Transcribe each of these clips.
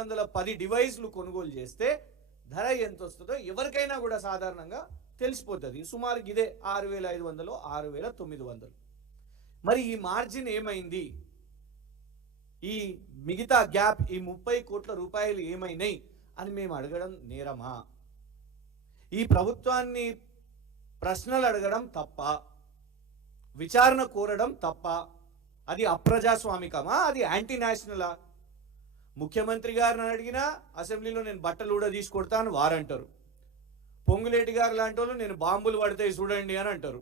510 డివైస్లు కొనుగోలు చేస్తే ధర ఎంత వస్తుందో ఎవరికైనా కూడా సాధారణంగా తెలిసిపోతుంది. సుమారు ఇదే 6500 6900. మరి ఈ మార్జిన్ ఏమైంది, ఈ మిగతా గ్యాప్ ఈ 30 కోట్ల రూపాయలు ఏమైనాయి అని మేము అడగడం నేరమా? ఈ ప్రభుత్వాన్ని ప్రశ్నలు అడగడం తప్ప, విచారణ కోరడం తప్ప? అది అప్రజాస్వామికమా? అది యాంటీ నేషనలా? ముఖ్యమంత్రి గారిని అడిగినా అసెంబ్లీలో నేను బట్టలు కూడా తీసుకొడతాను వారంటారు. పొంగులేటి గారు లాంటి వాళ్ళు నేను బాంబులు పడతాయి చూడండి అని అంటారు.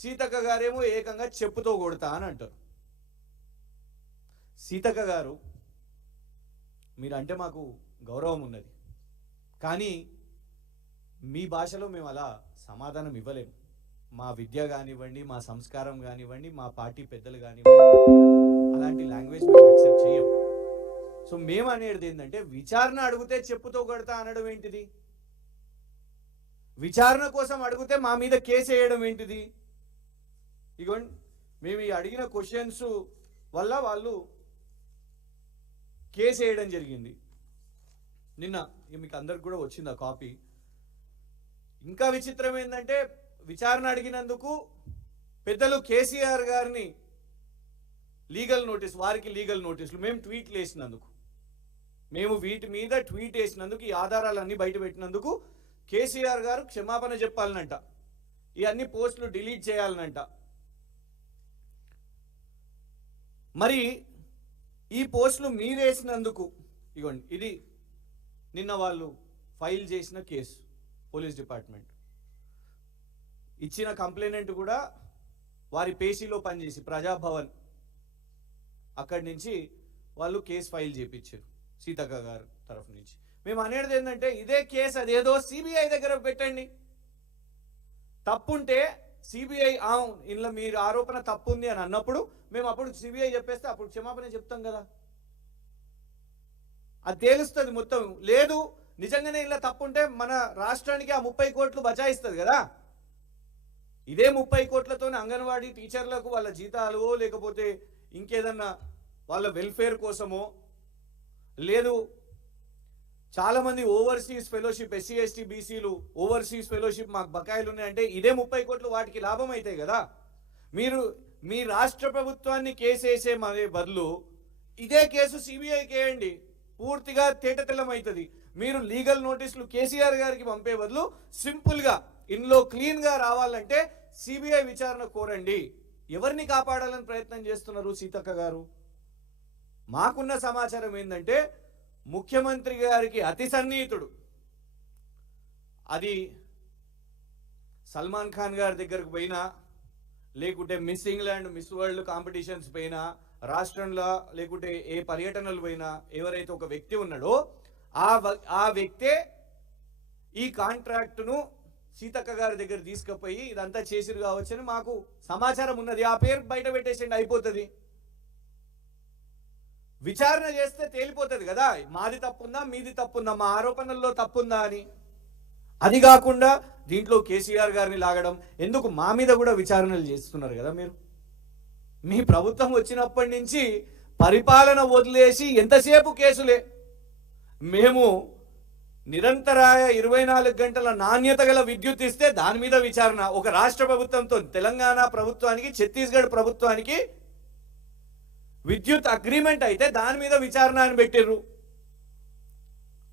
సీతక్క గారేమో ఏకంగా చెప్పుతో కొడతా అని అంటారు. సీతక్క గారు, మీరంటే మాకు గౌరవం ఉన్నది, కానీ మీ భాషలో మేము అలా సమాధానం ఇవ్వలేము. మా విద్య కానివ్వండి, మా సంస్కారం కానివ్వండి, మా పార్టీ పెద్దలు కానివ్వండి, అలాంటి లాంగ్వేజ్ మేము యాక్సెప్ట్ చేయం. సో మేము అనేది ఏంటంటే, విచారణ అడిగితే చెప్పుతో కొడతా అనడం ఏంటిది? విచారణ కోసం అడిగితే మా మీద కేసు వేయడం ఏంటిది? ఇగోండి, మేము ఈ అడిగిన క్వశ్చన్స్ వల్ల వాళ్ళు కేసు వేయడం జరిగింది. నిన్న మీకు అందరికి కూడా వచ్చింది ఆ కాపీ. ఇంకా విచిత్రం ఏంటంటే, విచారణ అడిగినందుకు పెద్దలు కేసీఆర్ గారిని లీగల్ నోటీస్, వారికి లీగల్ నోటీసులు, మేము ట్వీట్లు వేసినందుకు, మేము వీటి మీద ట్వీట్ వేసినందుకు, ఈ ఆధారాలన్నీ బయట పెట్టినందుకు కేసీఆర్ గారు క్షమాపణ చెప్పాలనంట, ఈ అన్ని పోస్టులు డిలీట్ చేయాలనంట. మరి ఈ పోస్టులు మీరేసినందుకు, ఇగోండి ఇది నిన్న వాళ్ళు ఫైల్ చేసిన కేసు, పోలీస్ డిపార్ట్మెంట్ ఇచ్చిన కంప్లైంట్ కూడా వారి పేషీలో పనిచేసి ప్రజాభవన్ అక్కడి నుంచి వాళ్ళు కేసు ఫైల్ చేయించారు సీతక్క గారు తరఫు నుంచి. మేము అనేది ఏంటంటే, ఇదే కేసు అదేదో సిబిఐ దగ్గర పెట్టండి. తప్పుంటే సిబిఐ ఇంట్లో మీరు ఆరోపణ తప్పు ఉంది అని అన్నప్పుడు మేము అప్పుడు సిబిఐ చెప్పేస్తే అప్పుడు క్షమాపణ చెప్తాం కదా, అది తేలుస్తుంది మొత్తం. లేదు నిజంగానే ఇలా తప్పుంటే మన రాష్ట్రానికి ఆ 30 కోట్లు బచాయిస్తుంది కదా. ఇదే 30 కోట్లతోనే అంగన్వాడీ టీచర్లకు వాళ్ళ జీతాలు, లేకపోతే ఇంకేదన్నా వాళ్ళ వెల్ఫేర్ కోసమో, లేదు చాలామంది ఓవర్సీస్ ఫెలోషిప్, ఎస్సీ ఎస్టీ బీసీలు ఓవర్సీస్ ఫెలోషిప్ మాకు బకాయిలు ఉన్నాయంటే ఇదే 30 కోట్లు వాటికి లాభం అవుతాయి కదా. మీరు మీ రాష్ట్ర ప్రభుత్వాన్ని కేసు వేసే బదులు ఇదే కేసు సిబిఐకి వేయండి, పూర్తిగా తేటతెల్లం అవుతుంది. మీరు లీగల్ నోటీసులు కేసీఆర్ గారికి పంపే బదులు సింపుల్గా ఇందులో క్లీన్గా రావాలంటే సిబిఐ విచారణ కోరండి. ఎవరిని కాపాడాలని ప్రయత్నం చేస్తున్నారు సీతక్క గారు? మాకున్న సమాచారం ఏంటంటే, ముఖ్యమంత్రి గారికి అతి సన్నిహితుడు, అది సల్మాన్ ఖాన్ గారి దగ్గరకు పోయినా, లేకుంటే miss England, miss world competitions పోయినా, రాష్ట్రంలో లేకుంటే ఏ పర్యటనలు పోయినా ఎవరైతే ఒక వ్యక్తి ఉన్నాడో ఆ వ్యక్తే ఈ కాంట్రాక్టును సీతక్క గారి దగ్గర తీసుకుపోయి ఇదంతా చేసిరు కావచ్చని మాకు సమాచారం ఉన్నది. ఆ పేరు బయట పెట్టేసిండి, అయిపోతుంది. విచారణ చేస్తే తేలిపోతుంది కదా, మాది తప్పుందా మీది తప్పుందా, మా ఆరోపణల్లో తప్పుందా అని. అది కాకుండా దీంట్లో కేసీఆర్ గారిని లాగడం ఎందుకు? మా మీద కూడా విచారణలు చేస్తున్నారు కదా మీరు. మీ ప్రభుత్వం వచ్చినప్పటి నుంచి పరిపాలన వదిలేసి ఎంతసేపు కేసులే. మేము నిరంతరాయ 24 గంటల నాణ్యత గల విద్యుత్ ఇస్తే దాని మీద విచారణ. ఒక రాష్ట్ర ప్రభుత్వంతో తెలంగాణ ప్రభుత్వానికి, ఛత్తీస్గఢ్ ప్రభుత్వానికి విద్యుత్ అగ్రిమెంట్ అయితే దాని మీద విచారణ అని పెట్టిర్రు.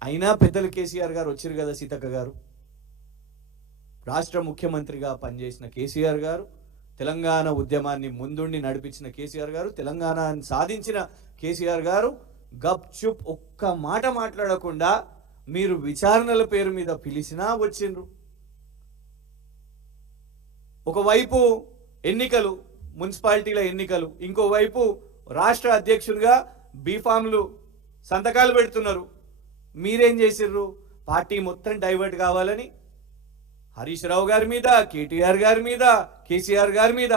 అయినా పెద్దలు కేసీఆర్ గారు వచ్చారు కదా. సీతక్క గారు రాష్ట్ర ముఖ్యమంత్రిగా పనిచేసిన కేసీఆర్ గారు, తెలంగాణ ఉద్యమాన్ని ముందుండి నడిపించిన కేసీఆర్ గారు, తెలంగాణని సాధించిన కేసీఆర్ గారు గప్ చుప్ ఒక్క మాట మాట్లాడకుండా మీరు విచారణల పేరు మీద పిలిచినా వచ్చిండ్రు. ఒకవైపు ఎన్నికలు, మున్సిపాలిటీల ఎన్నికలు, ఇంకోవైపు రాష్ట్ర అధ్యక్షునిగా బీఫామ్లు సంతకాలు పెడుతున్నారు. మీరేం చేసిర్రు? పార్టీ మొత్తం డైవర్ట్ కావాలని హరీష్ రావు గారి మీద, కేటీఆర్ గారి మీద, కేసీఆర్ గారి మీద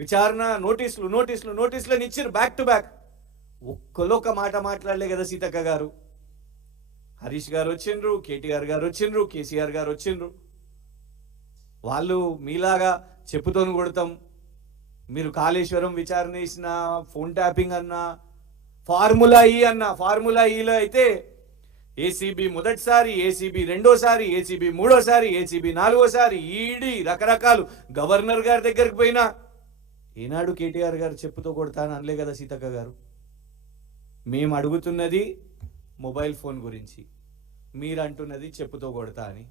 విచారణ నోటీసులను ఇచ్చిర్రు బ్యాక్ టు బ్యాక్. ఒక్క మాట మాట్లాడలే కదా సీతక్క గారు. హరీష్ గారు వచ్చిండ్రు, కేటీఆర్ గారు వచ్చిండ్రు, కేసీఆర్ గారు వచ్చిండ్రు. వాళ్ళు మీలాగా చెప్పుతోని కొడతాం, మీరు కాళేశ్వరం విచారణ చేసిన, ఫోన్ ట్యాపింగ్ అన్నా, ఫార్ములా ఈ అన్న, ఫార్ములా ఈలో అయితే ఏసీబీ మొదటిసారి, ఏసీబీ రెండోసారి, ఏసీబీ మూడోసారి, ఏసీబీ నాలుగోసారి, ఈడీ రకరకాలు, గవర్నర్ గారి దగ్గరికి పోయినా ఈనాడు కేటీఆర్ గారు చెప్పుతో కొడతాను అనలే కదా సీతక్క గారు. మేము అడుగుతున్నది మొబైల్ ఫోన్ గురించి, మీరు అంటున్నది చెప్పుతో కొడతా అని.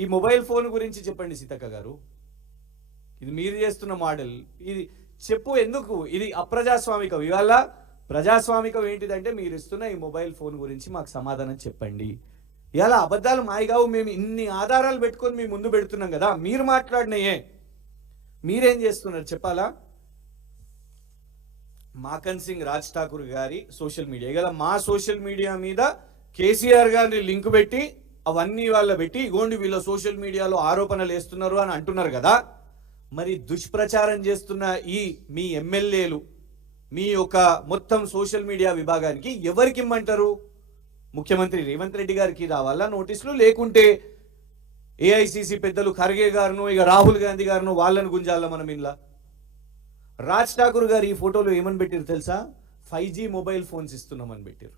ఈ మొబైల్ ఫోన్ గురించి చెప్పండి సీతక్క గారు, ఇది మీరు చేస్తున్న మోడల్, ఇది చెప్పు ఎందుకు ఇది అప్రజాస్వామికం? ఇవాళ ప్రజాస్వామికం ఏంటిదంటే మీరు ఇస్తున్న ఈ మొబైల్ ఫోన్ గురించి మాకు సమాధానం చెప్పండి. ఇలా అబద్ధాలు మాయగావు, మేము ఇన్ని ఆధారాలు పెట్టుకొని మేము ముందు పెడుతున్నాం కదా, మీరు మాట్లాడినయే మీరేం చేస్తున్నారు చెప్పాలా? మాకన్ సింగ్ రాజ్ ఠాకూర్ గారి సోషల్ మీడియా, ఇలా మా సోషల్ మీడియా మీద కేసీఆర్ గారిని లింక్ పెట్టి అవన్నీ వాళ్ళ పెట్టి ఇగోండి వీళ్ళ సోషల్ మీడియాలో ఆరోపణలు వేస్తున్నారు అని అంటున్నారు కదా. మరి దుష్ప్రచారం చేస్తున్న ఈ మీ ఎమ్మెల్యేలు మీ యొక్క మొత్తం సోషల్ మీడియా విభాగానికి ఎవరికి ఇమ్మంటారు? ముఖ్యమంత్రి రేవంత్ రెడ్డి గారికి రావాలా నోటీసులు, లేకుంటే ఏఐసిసి పెద్దలు ఖర్గే గారును ఇక రాహుల్ గాంధీ గారును వాళ్ళని గుంజాలా మనం ఇలా? రాజ్ ఠాకూర్ గారు ఈ ఫోటోలో ఏమని పెట్టారు తెలుసా? 5G మొబైల్ ఫోన్స్ ఇస్తున్నామని పెట్టారు.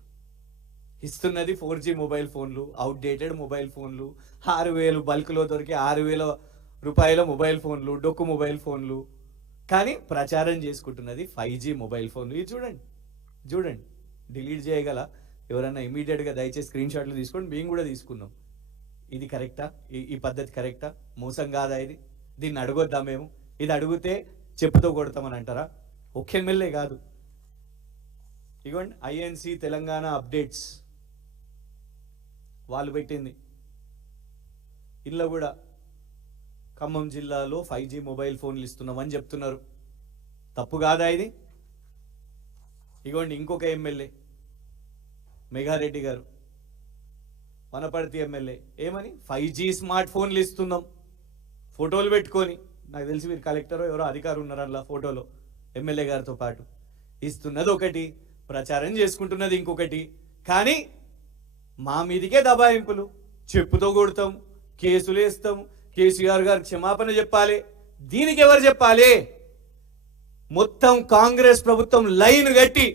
ఇస్తున్నది 4G మొబైల్ ఫోన్లు, అవుట్డేటెడ్ మొబైల్ ఫోన్లు, 6,000 బల్క్లో దొరికి 6,000 రూపాయల మొబైల్ ఫోన్లు, డొక్కు మొబైల్ ఫోన్లు. కానీ ప్రచారం చేసుకుంటున్నది 5G మొబైల్ ఫోన్లు. ఇది చూడండి చూడండి, డిలీట్ చేయగల ఎవరన్నా ఇమీడియట్గా దయచేసి స్క్రీన్ షాట్లు తీసుకోండి, మేము కూడా తీసుకున్నాం. ఇది కరెక్టా? ఈ పద్ధతి కరెక్టా? మోసం కాదా ఇది? దీన్ని అడగొద్దా మేము? ఇది అడిగితే చెప్పుతో కొడతామని అంటారా? ఒక్క ఎమ్మెల్యే కాదు, ఇగోండి ఐఎన్సి తెలంగాణ అప్డేట్స్ వాళ్ళు పెట్టింది. ఇందులో కూడా ఖమ్మం జిల్లాలో 5G మొబైల్ ఫోన్లు ఇస్తున్నామని చెప్తున్నారు. తప్పు కాదా ఇది? ఇగోండి ఇంకొక ఎమ్మెల్యే మెగారెడ్డి గారు, వనపర్తి ఎమ్మెల్యే, ఏమని 5G స్మార్ట్ ఫోన్లు ఇస్తున్నాం ఫోటోలు పెట్టుకొని. నాకు తెలిసి మీరు కలెక్టరో ఎవరో అధికారులు ఉన్నారు అలా ఫోటోలో ఎమ్మెల్యే గారితో పాటు. ఇస్తున్నది ఒకటి, ప్రచారం చేసుకుంటున్నది ఇంకొకటి. కానీ మా మీదికే దబాయింపులు, చెప్పుతో కొడతాం, కేసులు వేస్తాం, కేసీఆర్ గారు క్షమాపణ చెప్పాలి. దీనికి ఎవరు చెప్పాలి? మొత్తం కాంగ్రెస్ ప్రభుత్వం లైన్ కట్టి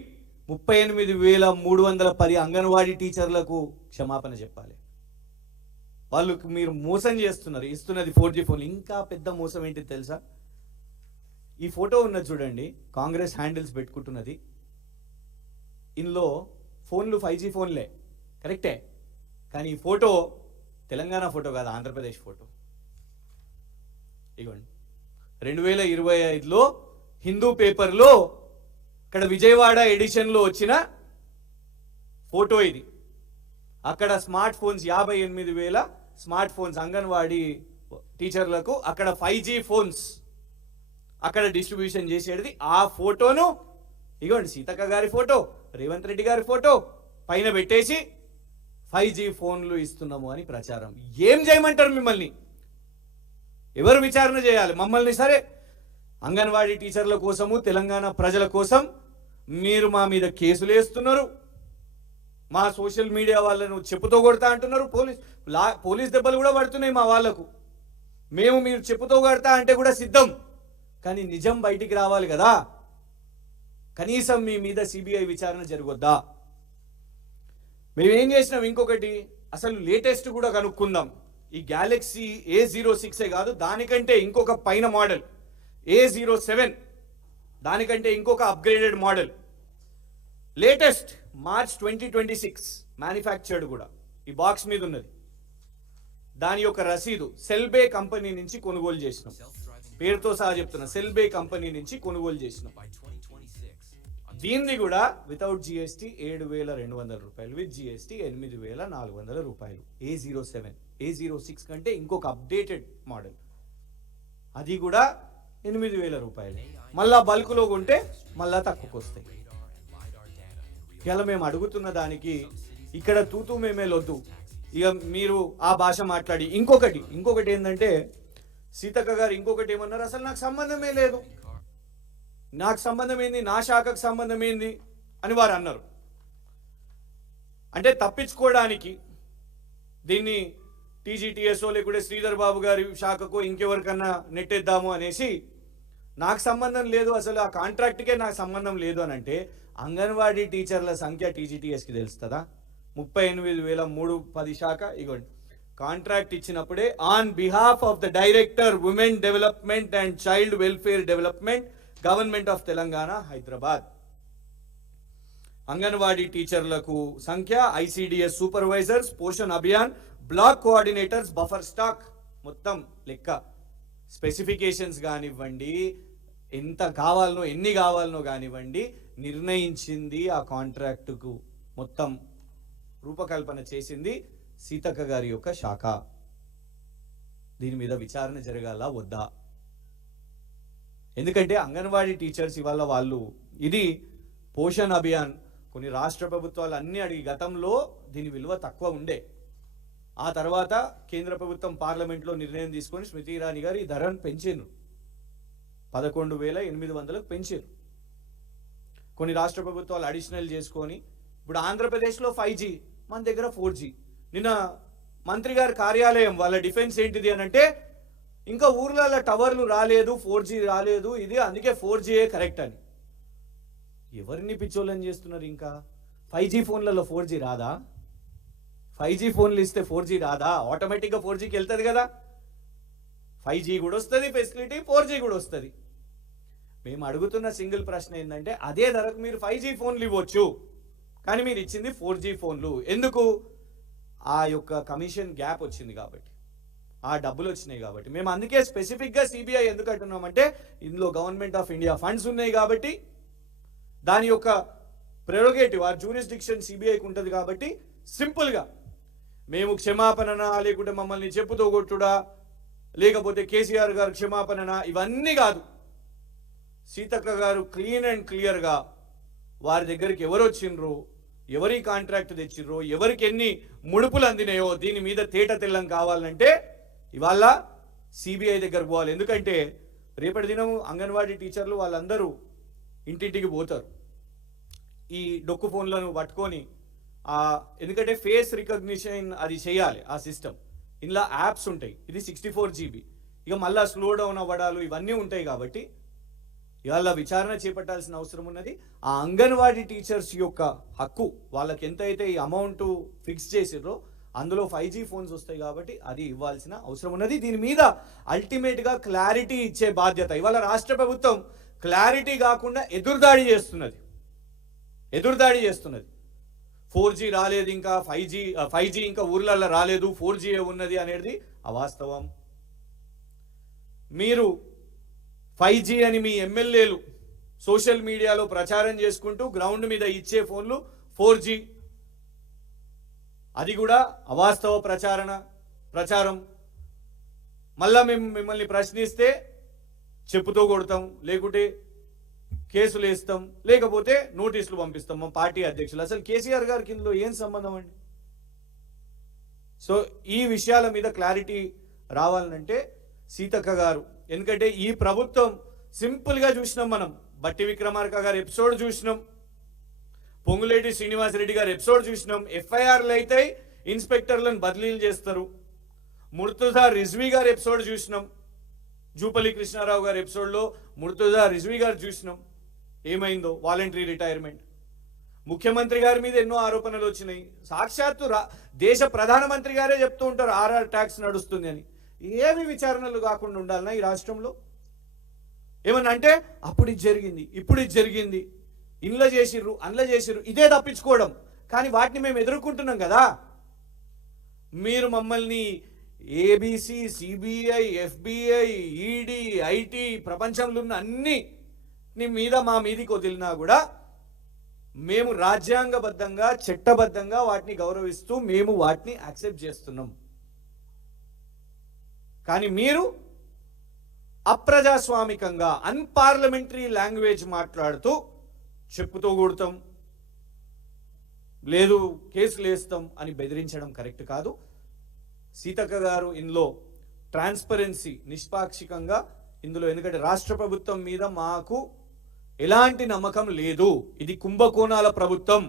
38,310 అంగన్వాడీ టీచర్లకు క్షమాపణ చెప్పాలి. వాళ్ళకు మీరు మోసం చేస్తున్నారు, ఇస్తున్నది 4G ఫోన్లు. ఇంకా పెద్ద మోసం ఏంటి తెలుసా? ఈ ఫోటో ఉన్నది చూడండి, కాంగ్రెస్ హ్యాండిల్స్ పెట్టుకుంటున్నది. ఇందులో ఫోన్లు 5G ఫోన్లే కరెక్టే, కానీ ఈ ఫోటో తెలంగాణ ఫోటో కాదు, ఆంధ్రప్రదేశ్ ఫోటో. ఇవ్వండి 2025లో హిందూ పేపర్లో ఇక్కడ విజయవాడ ఎడిషన్లో వచ్చిన ఫోటో ఇది. అక్కడ smart phones 58,000 smart phones anganwadi టీచర్లకు అక్కడ 5G ఫోన్స్ అక్కడ డిస్ట్రిబ్యూషన్ చేసేది. ఆ ఫోటోను ఇగోండి సీతక్క గారి ఫోటో, రేవంత్ రెడ్డి గారి ఫోటో పైన పెట్టేసి 5G ఫోన్లు ఇస్తున్నాము అని ప్రచారం. ఏం చేయమంటారు మిమ్మల్ని? ఎవరు విచారణ చేయాలి మమ్మల్ని? సరే, అంగన్వాడీ టీచర్ల కోసము తెలంగాణ ప్రజల కోసం మీరు మా మీద కేసులు వేస్తున్నారు, మా సోషల్ మీడియా వాళ్ళను చెప్పుతో కొడతా అంటున్నారు, పోలీస్ దెబ్బలు కూడా పడుతున్నాయి మా వాళ్లకు. మేము మీరు చెప్పుతో కొడతా అంటే కూడా సిద్ధం, కానీ నిజం బయటికి రావాలి కదా. కనీసం మీ మీద సిబిఐ విచారణ జరగొద్దా? మేమేం చేసినాం? ఇంకొకటి అసలు లేటెస్ట్ కూడా కనుక్కుందాం. ఈ గ్యాలక్సీ A06 కాదు, దానికంటే ఇంకొక పైన మోడల్ A07, దానికంటే ఇంకొక upgraded model latest March 2026 manufactured కూడా ఈ బాక్స్ మీద ఉన్నది. దాని యొక్క రసీదు సెల్బే కంపెనీ నుంచి కొనుగోలు చేసినాం, పేరుతో సహా చెప్తున్నా, సెల్బే కంపెనీ నుంచి కొనుగోలు చేసినాం. దీన్ని కూడా వితౌట్ జిఎస్టీ 7,200 రూపాయలు, విత్ జిఎస్టీ 8,400 రూపాయలు. A07, A06 కంటే ఇంకొక అప్డేటెడ్ మోడల్, అది కూడా 8,000 రూపాయలు. మళ్ళా బల్క్లో కొంటే మళ్ళా తక్కువకు వస్తాయి. ఇలా మేము అడుగుతున్న దానికి ఇక్కడ తూతూ మేమేలొద్దు. ఇక మీరు ఆ భాష మాట్లాడి ఇంకొకటి ఏంటంటే సీతక్క గారు ఇంకొకటి ఏమన్నారు? అసలు నాకు సంబంధమే లేదు, నాకు సంబంధం ఏంది, నా శాఖకు సంబంధం ఏంది అని వారు అన్నారు. అంటే తప్పించుకోవడానికి దీన్ని టీజీటీఎస్ఓ లేకుంటే శ్రీధర్ బాబు గారి శాఖకు ఇంకెవరికన్నా నెట్టేద్దాము అనేసి నాకు సంబంధం లేదు, అసలు ఆ కాంట్రాక్ట్కే నాకు సంబంధం లేదు అని అంటే అంగన్వాడీ టీచర్ల సంఖ్య టీజీటీఎస్కి తెలుస్తుందా? 38,310 శాఖ. ఇగోండి, కాంట్రాక్ట్ ఇచ్చినప్పుడే on behalf of the director women development and child welfare development government of Telangana Hyderabad. Anganwadi టీచర్లకు సంఖ్య, ICDS supervisors, Poshan Abhiyaan block coordinators, buffer stock మొత్తం లెక్క, స్పెసిఫికేషన్స్ కానివ్వండి, ఎంత కావాలనో ఎన్ని కావాలనో కానివ్వండి నిర్ణయించింది, ఆ కాంట్రాక్టుకు మొత్తం రూపకల్పన చేసింది సీతక్క గారి యొక్క శాఖ. దీని మీద విచారణ జరగాల వద్దా? ఎందుకంటే అంగన్వాడీ టీచర్స్ ఇవాళ వాళ్ళు, ఇది పోషణ్ అభియాన్ కొన్ని రాష్ట్ర ప్రభుత్వాలు అన్ని అడిగి, గతంలో దీని విలువ తక్కువ ఉండే, ఆ తర్వాత కేంద్ర ప్రభుత్వం పార్లమెంట్లో నిర్ణయం తీసుకొని స్మృతి ఇరానీ గారు ఈ ధరను పెంచారు, 11,800 పెంచారు. కొన్ని రాష్ట్ర ప్రభుత్వాలు అడిషనల్ చేసుకొని ఇప్పుడు ఆంధ్రప్రదేశ్లో 5G, మన దగ్గర 4G. నిన్న మంత్రి గారి కార్యాలయం వాళ్ళ డిఫెన్స్ ఏంటిది అని అంటే, ఇంకా ఊర్లలో టవర్లు రాలేదు, 4G రాలేదు, ఇది అందుకే 4G కరెక్ట్ అని. ఎవరిని పిచ్చోళ్ళని చేస్తున్నారు? ఇంకా 5G ఫోన్లలో 4G రాదా? 5G ఫోన్లు ఇస్తే 4G రాదా? ఆటోమేటిక్గా 4Gకి వెళ్తుంది కదా. 5G కూడా వస్తుంది ఫెసిలిటీ, 4G కూడా వస్తుంది. మేము అడుగుతున్న సింగిల్ ప్రశ్న ఏంటంటే, అదే ధరకు మీరు 5G ఫోన్లు ఇవ్వచ్చు, కానీ మీరు ఇచ్చింది 4G ఫోన్లు ఎందుకు? ఆ యొక్క కమిషన్ గ్యాప్ వచ్చింది కాబట్టి, ఆ డబ్బులు వచ్చినాయి కాబట్టి. మేము అందుకే స్పెసిఫిక్గా సిబిఐ ఎందుకు అంటున్నామంటే, ఇందులో గవర్నమెంట్ ఆఫ్ ఇండియా ఫండ్స్ ఉన్నాయి కాబట్టి, దాని యొక్క ప్రెరోగేటివ్, ఆ జ్యూరిస్డిక్షన్ సిబిఐకి ఉంటుంది కాబట్టి, సింపుల్గా మేము క్షమాపణనా, లేకుంటే మమ్మల్ని చెప్పుతో కొట్టుడా, లేకపోతే కేసీఆర్ గారు క్షమాపణనా, ఇవన్నీ కాదు. సీతక్క గారు క్లీన్ అండ్ క్లియర్గా వారి దగ్గరికి ఎవరు వచ్చిండ్రో, ఎవరి కాంట్రాక్ట్ తెచ్చిర్రో, ఎవరికి ఎన్ని ముడుపులు అందినాయో దీని మీద తేట తెల్లం కావాలంటే ఇవాళ సిబిఐ దగ్గరకు పోవాలి. ఎందుకంటే రేపటి దినం అంగన్వాడీ టీచర్లు వాళ్ళందరూ ఇంటింటికి పోతారు ఈ డొక్కు ఫోన్లను పట్టుకొని. ఎందుకంటే ఫేస్ రికగ్నిషన్ అది చేయాలి ఆ సిస్టమ్, ఇందులో యాప్స్ ఉంటాయి, ఇది 64 GB, ఇక మళ్ళీ స్లో డౌన్ అవ్వడాలు ఇవన్నీ ఉంటాయి కాబట్టి ఇవాళ విచారణ చేపట్టాల్సిన అవసరం ఉన్నది. ఆ అంగన్వాడీ టీచర్స్ యొక్క హక్కు, వాళ్ళకి ఎంతైతే ఈ అమౌంట్ ఫిక్స్ చేసిర్రో అందులో 5G ఫోన్స్ వస్తాయి కాబట్టి అది ఇవ్వాల్సిన అవసరం ఉన్నది. దీని మీద అల్టిమేట్గా క్లారిటీ ఇచ్చే బాధ్యత ఇవాళ రాష్ట్ర ప్రభుత్వం క్లారిటీ కాకుండా ఎదురుదాడి చేస్తున్నది. 4G రాలేదు, ఇంకా 5G ఇంకా ఊర్లలో రాలేదు, 4G ఉన్నది అనేది అవాస్తవం. మీరు 5G అని మీ ఎమ్మెల్యేలు సోషల్ మీడియాలో ప్రచారం చేసుకుంటూ గ్రౌండ్ మీద ఇచ్చే ఫోన్లు 4G, అది కూడా అవాస్తవ ప్రచారం. మళ్ళా మేము మిమ్మల్ని ప్రశ్నిస్తే చెప్పుతో కొడతాం, లేకుంటే కేసులు వేస్తాం, లేకపోతే నోటీసులు పంపిస్తాం మా పార్టీ అధ్యక్షులు. అసలు కేసీఆర్ గారికి ఇందులో ఏం సంబంధం అండి? సో ఈ విషయాల మీద క్లారిటీ రావాలంటే సీతక్క గారు, ఎందుకంటే ఈ ప్రభుత్వం సింపుల్గా చూసినాం, మనం బట్టి విక్రమార్క గారి ఎపిసోడ్ చూసినాం, పొంగులేటి శ్రీనివాసరెడ్డి గారి ఎపిసోడ్ చూసినాం. ఎఫ్ఐఆర్లు అయితే ఇన్స్పెక్టర్లను బదిలీలు చేస్తారు. ముర్తుజా రిజ్వీ గారి ఎపిసోడ్ చూసినాం, జూపల్లి కృష్ణారావు గారి ఎపిసోడ్లో ముర్తుజా రిజ్వీ గారు చూసినాం ఏమైందో, వాలంటరీ రిటైర్మెంట్. ముఖ్యమంత్రి గారి మీద ఎన్నో ఆరోపణలు వచ్చినాయి. సాక్షాత్తు దేశ ప్రధానమంత్రి గారే చెప్తూ ఉంటారు RR ట్యాక్స్ నడుస్తుంది అని. ఏమి విచారణలు కాకుండా ఉండాలన్నా ఈ రాష్ట్రంలో? ఏమన్నా అంటే అప్పుడు ఇది జరిగింది, ఇప్పుడు ఇది జరిగింది, ఇండ్ల చేసిర్రు, అండ్ల చేసిర్రు, ఇదే తప్పించుకోవడం. కానీ వాటిని మేము ఎదుర్కొంటున్నాం కదా. మీరు మమ్మల్ని ABC, CBI, FBI, ED, IT, ప్రపంచంలో ఉన్న అన్ని మీద మా మీదికి వదిలినా కూడా మేము రాజ్యాంగబద్ధంగా, చట్టబద్ధంగా వాటిని గౌరవిస్తూ మేము వాటిని యాక్సెప్ట్ చేస్తున్నాం. కానీ మీరు అప్రజాస్వామికంగా అన్పార్లమెంటరీ లాంగ్వేజ్ మాట్లాడుతూ చెప్పుతో కొడతాం, లేదు కేసులు వేస్తాం అని బెదిరించడం కరెక్ట్ కాదు. సీతక్క గారు ఇందులో ట్రాన్స్పరెన్సీ, నిష్పాక్షికంగా ఇందులో, ఎందుకంటే రాష్ట్ర ప్రభుత్వం మీద మాకు ఎలాంటి నమ్మకం లేదు. ఇది కుంభకోణాల ప్రభుత్వం,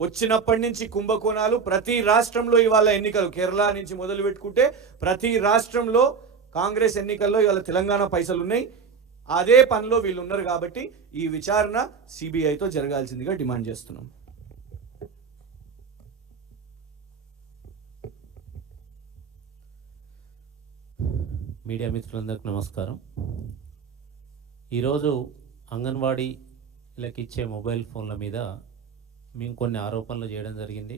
వచ్చినప్పటి నుంచి కుంభకోణాలు. ప్రతి రాష్ట్రంలో ఇవాళ ఎన్నికలు, కేరళ నుంచి మొదలు పెట్టుకుంటే ప్రతి రాష్ట్రంలో కాంగ్రెస్ ఎన్నికల్లో ఇవాళ తెలంగాణ పైసలు ఉన్నాయి. అదే పనిలో వీళ్ళు ఉన్నారు కాబట్టి ఈ విచారణ సిబిఐతో జరగాల్సిందిగా డిమాండ్ చేస్తున్నాం. మీడియా మిత్రులందరికీ నమస్కారం. ఈరోజు అంగన్వాడీలకు ఇచ్చే మొబైల్ ఫోన్ల మీద మేము కొన్ని ఆరోపణలు చేయడం జరిగింది.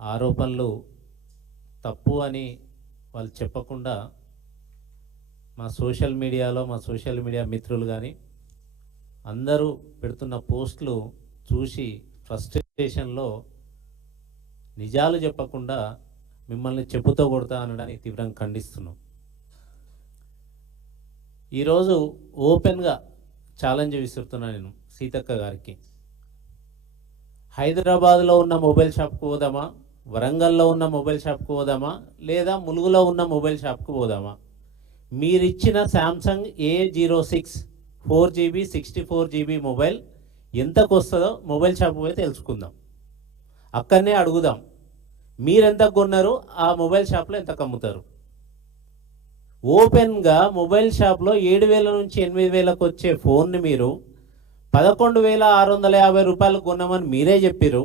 ఆరోపణలు తప్పు అని వాళ్ళు చెప్పకుండా మా సోషల్ మీడియా మిత్రులు కానీ అందరూ పెడుతున్న పోస్టులు చూసి ఫ్రస్ట్రేషన్లో నిజాలు చెప్పకుండా మిమ్మల్ని చెప్పుతో కొడతా అనడానికి తీవ్రంగా ఖండిస్తున్నాం. ఈరోజు ఓపెన్గా ఛాలెంజ్ విసురుతున్నా నేను సీతక్క గారికి. హైదరాబాద్లో ఉన్న మొబైల్ షాప్కి పోదామా, వరంగల్లో ఉన్న మొబైల్ షాప్కి పోదామా, లేదా ములుగులో ఉన్న మొబైల్ షాప్కి పోదామా? మీరిచ్చిన Samsung A06 4GB 64GB mobile ఎంతకు వస్తుందో మొబైల్ షాప్ పోయి తెలుసుకుందాం. అక్కడనే అడుగుదాం, మీరెంతకు కొన్నారు, ఆ మొబైల్ షాప్లో ఎంతకు అమ్ముతారు. ఓపెన్గా మొబైల్ షాప్లో 7,000 నుంచి 8,000కు వచ్చే ఫోన్ని మీరు 11,650 రూపాయలకు కొన్నామని మీరే చెప్పారు.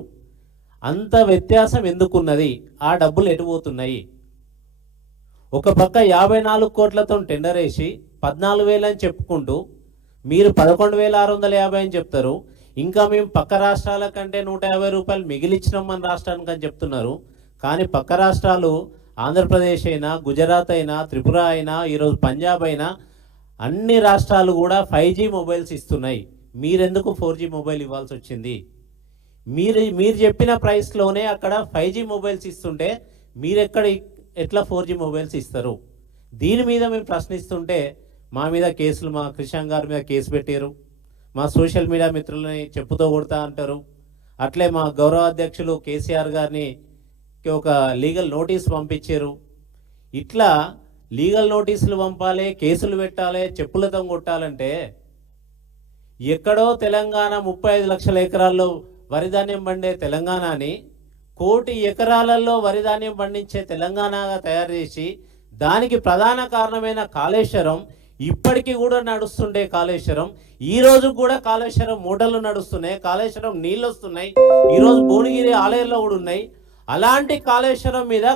అంత వ్యత్యాసం ఎందుకున్నది? ఆ డబ్బులు ఎటుపోతున్నాయి? ఒక పక్క 54 కోట్లతో టెండర్ వేసి 14,000 అని చెప్పుకుంటూ మీరు 11,650 అని చెప్తారు. ఇంకా మేము పక్క రాష్ట్రాల కంటే 150 రూపాయలు మిగిలిచ్చినాం మన రాష్ట్రానికి అని చెప్తున్నారు. కానీ పక్క రాష్ట్రాలు ఆంధ్రప్రదేశ్ అయినా, గుజరాత్ అయినా, త్రిపుర అయినా, ఈరోజు పంజాబ్ అయినా అన్ని రాష్ట్రాలు కూడా 5G మొబైల్స్ ఇస్తున్నాయి. మీరెందుకు 4G మొబైల్ ఇవ్వాల్సి వచ్చింది? మీరు చెప్పిన ప్రైస్లోనే అక్కడ 5G మొబైల్స్ ఇస్తుంటే ఎట్లా 4G మొబైల్స్ ఇస్తారు? దీని మీద మేము ప్రశ్నిస్తుంటే మా మీద కేసులు, మా కృష్ణ గారి మీద కేసు పెట్టారు. మా సోషల్ మీడియా మిత్రులని చెప్పుతో కొడతా అంటారు. అట్లే మా గౌరవ అధ్యక్షులు కేసీఆర్ గారిని ఒక లీగల్ నోటీస్ పంపించారు. ఇట్లా లీగల్ నోటీసులు పంపాలి, కేసులు పెట్టాలి, చెప్పులతో కొట్టాలంటే ఎక్కడో తెలంగాణ 35 లక్షల ఎకరాల్లో వరిధాన్యం పండే తెలంగాణని 1 కోటి ఎకరాలలో వరిధాన్యం పండించే తెలంగాణగా తయారు చేసి దానికి ప్రధాన కారణమైన కాళేశ్వరం ఇప్పటికీ కూడా నడుస్తుండే కాళేశ్వరం, ఈ రోజు కూడా కాళేశ్వరం మూటలు నడుస్తున్నాయి, కాళేశ్వరం నీళ్ళు వస్తున్నాయి, ఈరోజు భువనగిరి ఆలయంలో కూడా ఉన్నాయి. అలాంటి కాళేశ్వరం మీద